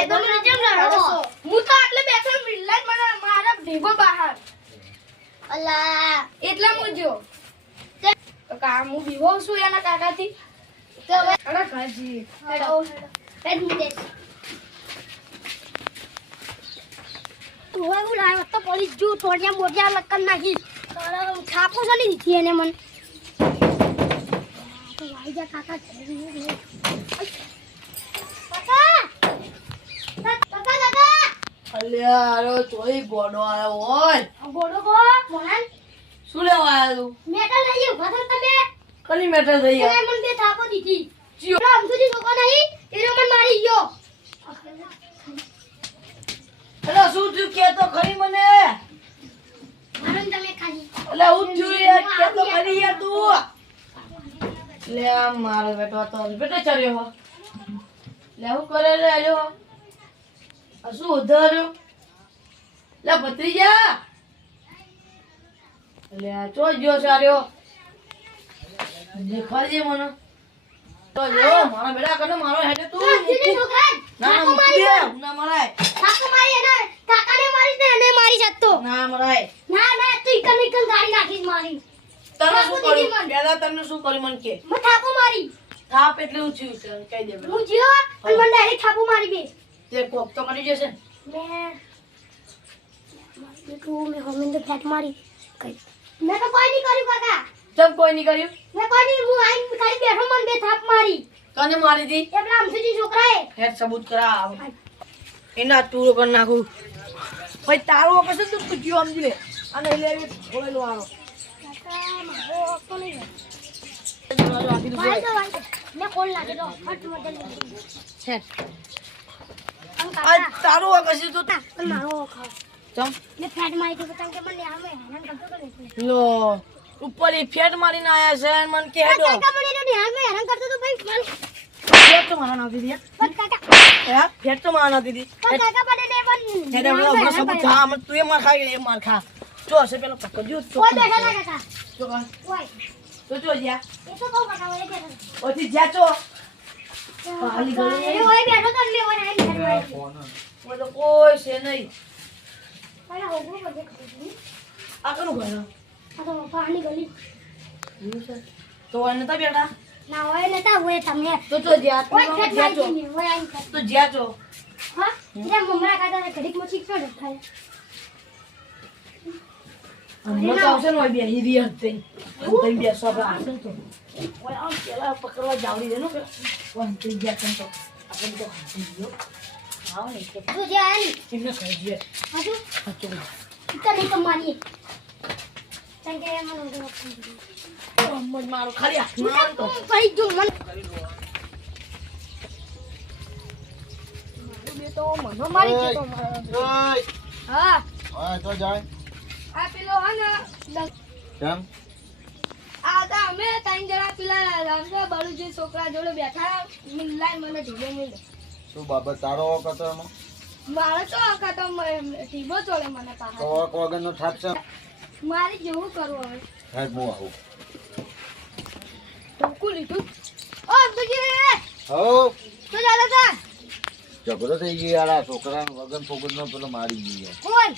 ભાઈબંધ કેમ રહો હું તો આટલે બેઠો મિલન મને મારા ભેગો બહાર અલા એટલા મુજો તો કામ હું બીવો છું એના કાકાથી તો અરે કાજી હેડો હેડ મુજે તું હવે લાવ તો પોલીસ જો થોડિયા મોટિયા લક્કન નાખી છાપો ચાલી દીધી એને મને તો વાઈ જા કાકા અલ્યા અરે તોય ગોડો આવ્યો હોય ગોડો કો મોહન શું લેવા આવ્યો મેટલ લઈ ઉભા થા તમે કની મેટર થઈ એ મને તે થાપો દીધી જીઓ આમ સુધી છોકરો નહીં એરો મને મારી ગયો અરે શું થયું કે તો ખરી મને મારન તમે ખાલી અલે હું થયું યાર કે તો ખરી યાર તું લે મારો બેટો તો બેટો ચર્યો હો લે હું કરે લે આયો આ શું ઉધાર્યો લે ભત્રીજા લે ચો જો સાર્યો દેખાજે મને તો જો મારા બેટા કને મારો હેડે તું દીદી છોકરા ના મૂકી ના મરાય થાકો મારી એને કાકાને મારી ને એને મારી જતો ના મરાય ના ના તું ઇકન ઇકન ગાડી નાખી મારી તને શું કર્યું પેલા તમને શું કર્યું મને કે મે થાકો મારી થાપ એટલે હું થયું છે કહી દે હું જીઓ અને મને ડાયરેક્ટ થાકો મારી બે તે કોક તો કરી જશે મે મે હમિંદ ફેટ મારી કઈ મે તો કોઈ નહીં કર્યું કાકા તમ કોઈ નહીં કર્યું મે કોઈ નહીં હું આઈ ખાલી બેઠો મને બે થાપ મારી કને મારી દી એટલા આમથી છોકરાએ હેડ સબૂત કરા એના ટૂરો કર નાખું ભાઈ તારો કશે તું પૂછ્યો સમજી લે અને લે બોલેલો આરો કાકા મારો તો નહીં રાખી દઉં ભાઈ તો ભાઈ મે કોલ લાગે તો ફટ મત છે અન આ કાકા તારો કશે તું પણ મારો ખાવ ચમ મે ફેટ મારી તો બતાવ કે મને આમે હેરાન કરતો તો નહીં લો ઉપર એ ફેટ મારીને આયા છે અને મને કે હેડો કાકા મને તો ધ્યાન મે હેરાન કરતો તો ભાઈ મને ફેટ તો મારા નાખી દી પણ કાકા હે ફેટ તો મારા નાખી દી પણ કાકા મને ને પણ હેડો બસ સબૂત ખા મને તું એ માર ખાઈ એ માર ખા જો હશે પેલો પકડજો તો કોઈ બેઠા ના કાકા જો કોઈ તો જો જ્યા એ તો કહું કાકા ઓય બેઠો ઓથી જ્યા છો ખાલી ગળી એ ઓય બેઠો તો લે ઓય આઈ બેઠો ઓય તો કોઈ છે નહીં પેલા હોગું બધે ખાઈ આ કનું ઘર આ તો પાણી ગલી તો એને તો બેટા ના ઓય નતા ઓય તમને તો જ્યા ઓય ખેત જ્યા છો મારી ઓય આઈ ખાઈ તો જ્યા છો હા એટલે મમરા કાકા ઘડીક માં શીખતો જ થાય મત આવશે ને ઓય બે ઈ રી હતી તઈ બે સોબા આવશે તો ઓય આમ પેલા પકડવા જાવડી દેનો કે ઓય તઈ જ્યા છો તો આપણે તો ગયો આવ ને કે તું જે આઈ એમને કહી દે હાજુ સાચો ઇતને નહીં કમાની સંગે મને મત મારો ખાલી હાથ હું માર તો તો પડી જો મને બે તો મને મારી જતો હા તો જાય આ પેલો હને કેમ આ તો અમે ત્રણ જણા પેલા રામસા બાળુજી છોકરા જોડે બેઠા મિલાઈ મને ઢીલો મિલે શું બાબત તારો વોક હતો એમાં મારે તો આખા તો ઢીલો ચોળે મને તો પાછા વોક વગરનો થાપ છે મારે જેવું કરવું હવે હેડ હું આવું ઢોકું લીધું ઓ અબ્દુજી હો તો દાદા તા ઝઘડો થઈ ગયો યાર આ છોકરા વગર ફોગટનો પેલો મારી ગયો યાર કોણ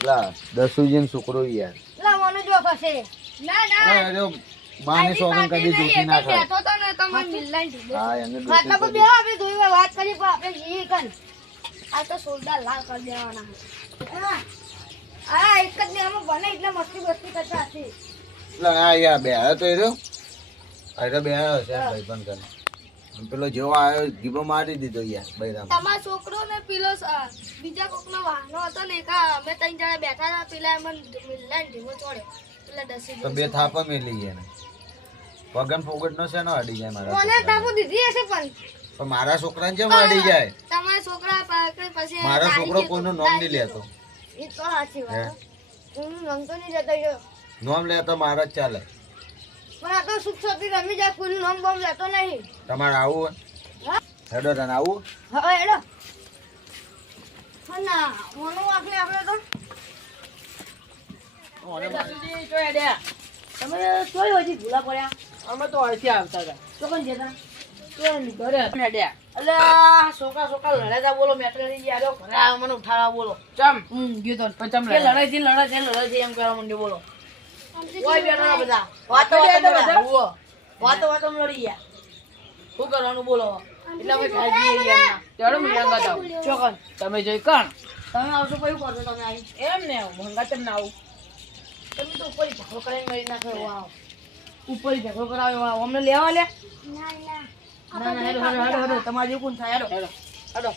લા દસુજીન છોકરો યાર લા મને જો થશે ના ના અરે માને સોગન કદી દૂધી ના ખાય બેઠો તો ને તમને મિલાઈ ઢીલો હા એને ખાટલા પર દૂધી બેહો આપણે જોઈ વાત કરી પણ આપણે જઈએ કન આ તો સોલડા લાલ કરી દેવાના આ એક જ ને આમાં બને એટલે મસ્તી બસ્તી કરતા હશે આ યાર બે આવ્યો તો એ રહ્યો આ બે આવ્યો છે ભાઈબંધ કરે પેલો જેવો આવ્યો જીભો મારી દીધો યાર બૈરામ તમારો છોકરો ને પેલો બીજા કોકનો વાહનો હતો ને કા અમે ત્રણ જણા બેઠા હતા પેલા મને મિલાઈને ઢીમો ચોડે પેલા દસી તો બે થાપા મેલી ગયા ને વગન ફોગટનો છે ને અડી જાય મારા કોને તાપો દીધી હશે પણ પણ મારા છોકરાને જેમ અડી જાય તમારા છોકરા પાકડે પછી મારા છોકરો કોઈનું નામ નહીં લેતો એ તો સાચી વાત કોઈનું નામ તો નહીં લેતો જો નામ લેતો મારા જ ચાલે પણ આ તો સુખ શક્તિ રમી જાય કોઈનું નામ બોમ લેતો નહીં તમારે આવું હા હેડો તને આવું હવે એડો ના મોનો વાકલે આપણે તો તમે ચોય હજી ભૂલા પડ્યા અમે તો અહીંથી આવતા હતા તો કોણ જતા ઘરે હેડ્યા એટલે આ છોકરા લડ્યા તા બોલો મેટરી યાર ઘરે આવ્યો મને ઉઠાડવા બોલો ચમ ગયો તો પચમ કે લડાઈ થી એમ કહેવા માંડ્યો બોલો ઓય બેઠા બધા વાતો લડી ગયા શું કરવાનું બોલો એટલે અમે ખાઈ જઈએ યાર તેડો મિલાંગા તાવ ચોકન તમે જોઈ કોણ તમે આવશો કયું કરશો તમે આવી એમ ને ભંગા ચમ ના આવું તમે તો ઉપર ઝઘડો કરીને મારી નાખો વાવ ઉપર ઝઘડો કરાવ્યો વાવ અમને લેવા લે ના હેડો તમારે જેવું કોણ થાય હેડો હેડો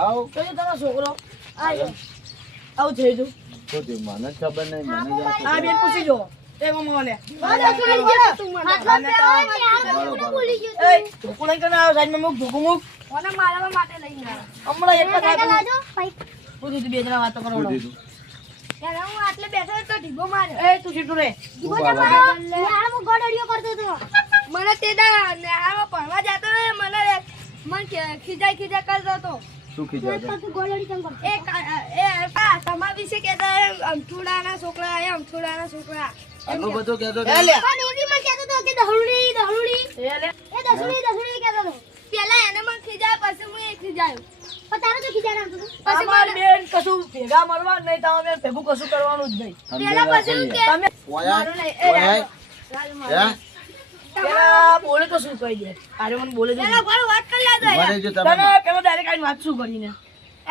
આવ તો તમારો છોકરો આવું થઈ જુ શું થયું? મને જ ખબર નહીં મને જ આ આ બેન પૂછી જો એ મમ્મા લે ધોકું લઈને કને આવ્યો સાઈડમાં મૂક ધોકું મૂક મને મારવા માટે લઈને આવ્યો. હમણાં એક જ પૂછ્યું તું બે જણા વાતો કરો શું થયું? ત્યારે હું આટલે બેઠો તો ઢીબો માર્યો. એ તું સીટું રે શું બાબા? મને તે દા નેહાળમાં ભણવા જતો ને મને ખીજાય કરતો હતો. શું ખીજાતા? તમારા વિશે કહેતા અમથુડાના છોકરા અમથુડાના છોકરા આટલું બધું કહેતો એ લે એ લે પેલા એને મને ખીજાય પછી હું એ ખીજાયું. તમારી બેન કશું ભેગા મળવા નહીં તમે બેન ભેગું કશું કરવાનું જ નહીં પેલા પછી હું કે તમે ઓયા મારું નહીં. ઓયા હે? પેલા બોલે તો શું કહી દે અરે મને બોલે તો પેલા ઘર વાત કરી યાદ હોય. મને જો તમે તમે પેલો ડાયરેક્ટ આવીને વાત શું કરીને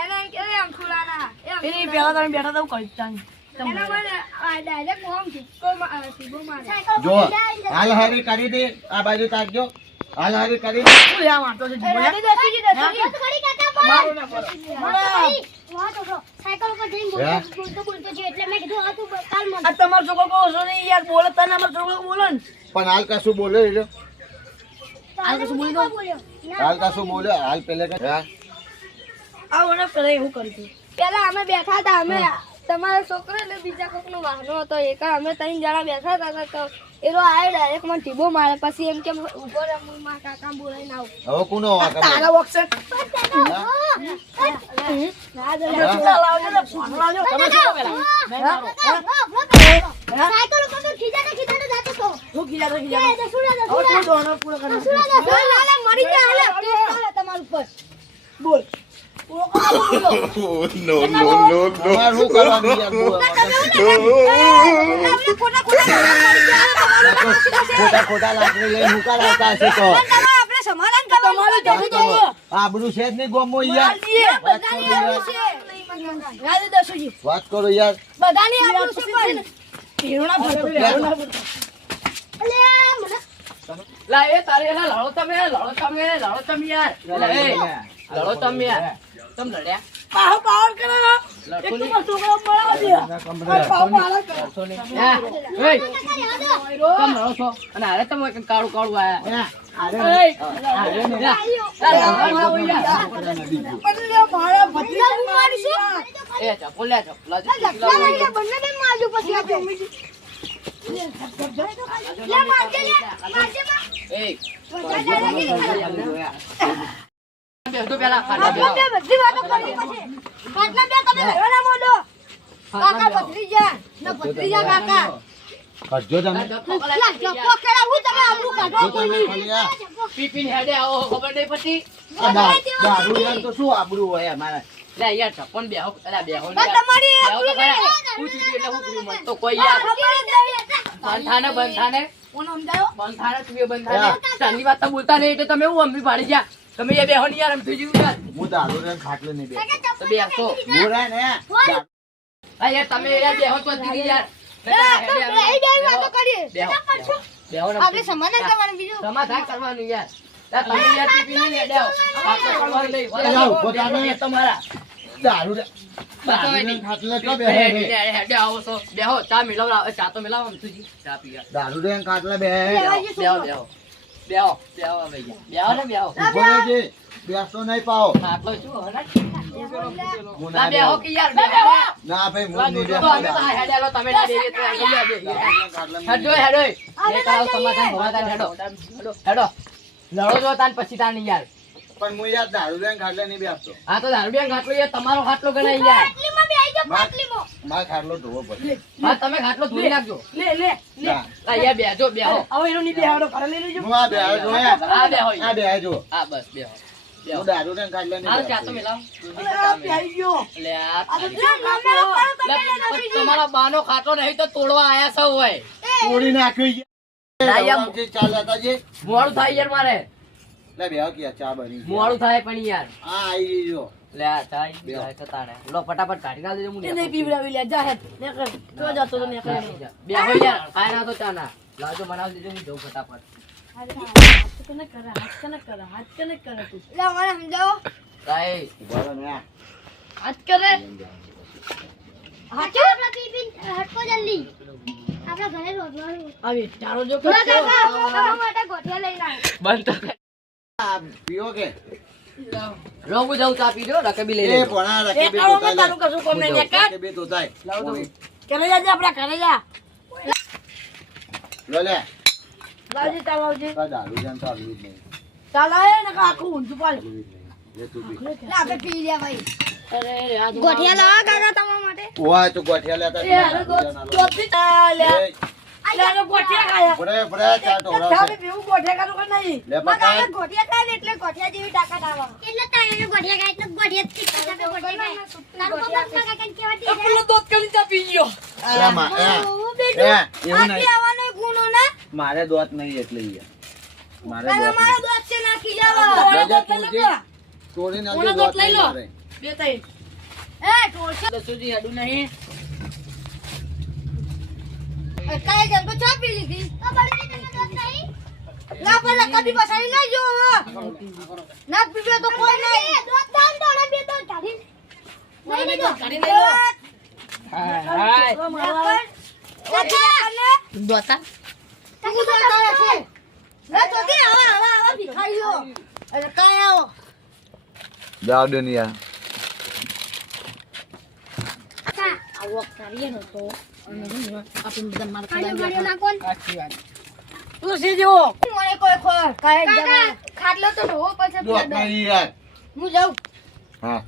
એને એમ કે અમથુડાના એની પેલા તમે બેઠા તો કરી ચાંગ એને મને ડાયરેક્ટ મોમ ઢીબો મારે. જો હાલ હારી કરી દે આ બાજુ તાકજો હાલ હારી કરી દે શું લેવા માંગતો છે જીવો યાર? મારો ના પડે. આ તમારો છોકરો કહો છો નહીં યાર બોલે તને અમારો છોકરો બોલે ને પણ હાલ કશું બોલે એ આ કશું બોલી દો હાલ કશું બોલે હાલ પેલે કે હે? આવો ને પેલા એવું કર્યું પેલા અમે બેઠા હતા અમે તમારા છોકરો એટલે બીજા કોકનો વાહનો હતો એક અમે 3 જણા બેઠા હતા તો એનો આવ્યો ડાયરેક્ટ મને ટીબો મારે પછી એમ કે ઉભો રહે હું મારા કાકા બોલાઈને આવું. હવે કોનો વાંક બોલે? તારા વખતે લાવજો ને ફોન લાવજો તમે શું પેલા મેં મારો હું ખીજાતો હવે તું દોનો પૂરો કરી મરી જાય તમારા ઉપર બોલ તમારે શું કરવાનું યાર? ખોટા ખોટા લાકડી લઈને મુકા લાવતા હશે તો આપણે સમાધાન તમારું જવું તો આબરૂ છે જ નહીં ગામમાં યાર. રાજ દસુજી વાત કરો યાર. બધાની આબરૂ છે પણ હીરોના ભરતો લા એ તારે એલા લડો તમે યાર લડો તમે યાર તમ લડ્યા પાવ પાવર કરે ના એક લડતો તો નહીં. છોકરો મળવા દે પાવ પાવર કરે લડતો નહીં. હા, એય, તમ લડો છો અને હારે તમે કાળું કાળું આયા મારા ભત્રીજા એ ચપ્પલ લે ચપ્પલ બેસો પેલા ખાટલા બેસો. બધી વાતો કરવી પછી ખાટલા બે તમે લેવાના મોઢો કાકા ભત્રીજા ના ભત્રીજા કાકા કરજો તમે. જપ્પો ખેડા હું તમે આબરૂ કાઢો જો તમે ખાલી આ પી પીને હેડે આવો ખબર નહીં પડતી દારૂ યાર તો શું આબરૂ હોય અમારે? લે યાર ચપ્પલ બેહો અલા બેહો ને પણ યાર. તમારી બેહો તો ખરા. પૂછ્યું તું એટલે હું કર્યું મને તો કોઈ યાર બંધ થાને બંધ થાને કોનો સમજાયો બંધ થાને તું એ બંધ થાને ચાંદની વાત તો બોલતા નહીં એટલે તમે હું અમરી પાડી ગયા તમે એ બેહો ને યાર અમ થઈ ગયું યાર હું દારૂ લઈને ખાટલે નહીં બેઠો. તો બેસો બોલાય ને દારૂ. આ યાર તમે યાર બેહો તો દીદી યાર બેહો ને આપણે સમાધાન કરવાનું બીજું સમાધાન કરવાનું યાર લા તમે યાર પી પીને હેડે આવો વાત તો કરવાની નહીં. જાઓ, પોતાનો. એ તમારા દારૂ લઈને ખાટલે તો બેહે. હેડે આવો છો બેહો ચા મિલાવ ચા તો મિલાવો અમ તુજી ચા પીવા દારૂ લઈને ખાટલે બેહે. બેહો બેહો બેહો ભૈયા બેહો ને બેહો ઉભો રહેજે. બેસતો નહીં પાઓ. ખાટલો શું હવે ને હું ના ના બેહો બેહું. કે યાર બેહો ના ભાઈ હું નહીં તો અમે તો બેસતો. હેડે લો તમે ના દેવી તો અમે બે ખાટલે હેડો હેડો એ કરાવ સમાધાન ભવાતા હેડો હેડો લડો જો તાન પછી તાન યાર પણ હું યાર દારૂ લઈને ખાટલે નહીં બેસતો. આ તો દારૂડિયા ખાટલો યાર તમારો ખાટલો ગણાય યાર એટલીમાં બે આવી મારે ખાટલો ધોવો પડે હા તમે ખાટલો ધોઈ નાખજો લે લે લે ના. અહીંયા બેહજો બેહો હવે એનો ની બેહાડો ઘરે લઈ લેજો હું આ બેહો જોયા આ બેહો આ બેહો જો હા બસ બેહો હું દારૂ ને ખાટલા ને હાલ ચા તો મિલાવ અરે આ પ્યાઈ ગયો લે આ આ તો લે, તમારા બાનો ખાટલો નહીં તો તોડવા આયા સૌ હોય તોડી નાખ્યો ના, યાર. રવામથી ચા લેતા જે મોડું થાય યાર મારે લે બેહો કે ચા બની મોડું થાય પણ યાર આ આવી ગયો લે આ થાય બેહો કતાડે લો ફટાફટ કાઢી નાખજો હું એ નહીં પીવડાવી લે જા હેડ ને કર તો જતો તો ને કર બેહો યાર કાઈ ના તો ચા ના લાવજો બનાવી દેજો હું જઉં ફટાફટ હાથ કને કરે હાથ કને કરે તું લે મને સમજાવો કાઈ ઉભા રહો ને આ. હાથ કરે હાચો હટકો જલ્દી આપણા ઘરે રોજવાનું આવી તારો જો થોડા કાકા તમારા માટે ગોઠિયા લઈને આવ્યો બંધ તો કર. આ પીવો કે લો હું જઉં ચા પીજો રકબી લઈ એ લેજો ભણા એ રાખે બે કાળો તો મેં તારું કશું કોમ નહીં કાટ બે તો થાય લાવ તો. કરે જા આપડા ઘરે જા લો લે લાવજે તાવ આવજે કા દારૂ જાન તો આવી જ નહીં ચાલ આય ને આખું ઊંધું પાડ આવી જ નહીં લે તું પી લે આપણે પી લ્યા ભાઈ અરે આ ગોઠિયા લાવા કાકા તમારા માટે ઓય તો ગોઠિયા લેતા એ અરે ગોતી ચાલે લે લે ગોઠિયા ખાયા બડે બડે ચા તારે ટોરા બેવું ગોઠિયા કાઢું કે નહીં લે મારા પકાય કાકા ગોઠિયા ખાય ને એટલે ગોઠિયા જેવી તાકાત આવે એટલે તારે ગોઠિયા ખાય એટલે ગોઠિયા થી તાકાત ગોઠિયા ખાય તારું પપ્પા કાકાને કેવાતી પેલો દોત કરી ચા પી ગયો એવું નહીં આવવાનો ગુનો ના મારે દોત નહીં એટલે યાર મારે કાકા દોત મારો નહીં. દોસ્ત છે નાખી લેવા લે જા તું જે તોડીને કોનો આવજો, દોત દોત લઈ નહીં લો મારે. બે તઈ એ ટોળશે દસુજી હડું નહીં કાય જન તો ચા પી લીધી ખબર નહીં તને દોસ્ત નહીં ના પર કદી પસારી ના જો ના પીવે તો કોઈ નહીં દોસ્ત દાન તો બે તો કાઢી નહીં નહીં તો કાઢી લઈ લો હાય દોતા જાઓ દે ને યાર આવો કરીએ ને તો આપણે બધા માર સાચી વાત તું સીજો ખાટલો તો ઢોવો પછી દોત નહીં યાર હું જાઉં હા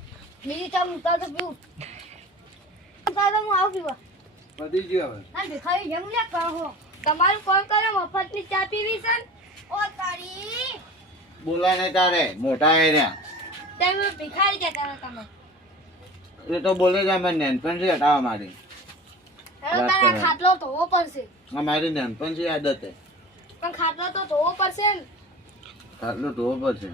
બીજી ચા મુકા તો પીવું કાકા હું આવું પીવા પતી ગયો હવે ના ભિખારી જેમ લે કહો તમારું કોણ કરે મફતની ચા પીવી છે ને? ઓ તારી બોલાય નહીં તારે મોટા એ રહ્યા તમે ભિખારી કહેતા હતા તમે એ તો બોલે છે અમે નેનપણથી હટાવવા મારી હેલો વાત તારા કરે. ખાટલો ધોવો પડશે અમારી નેનપણથી આદત છે પણ ખાટલો તો ધોવો પડશે ને ખાટલું ધોવો પડશે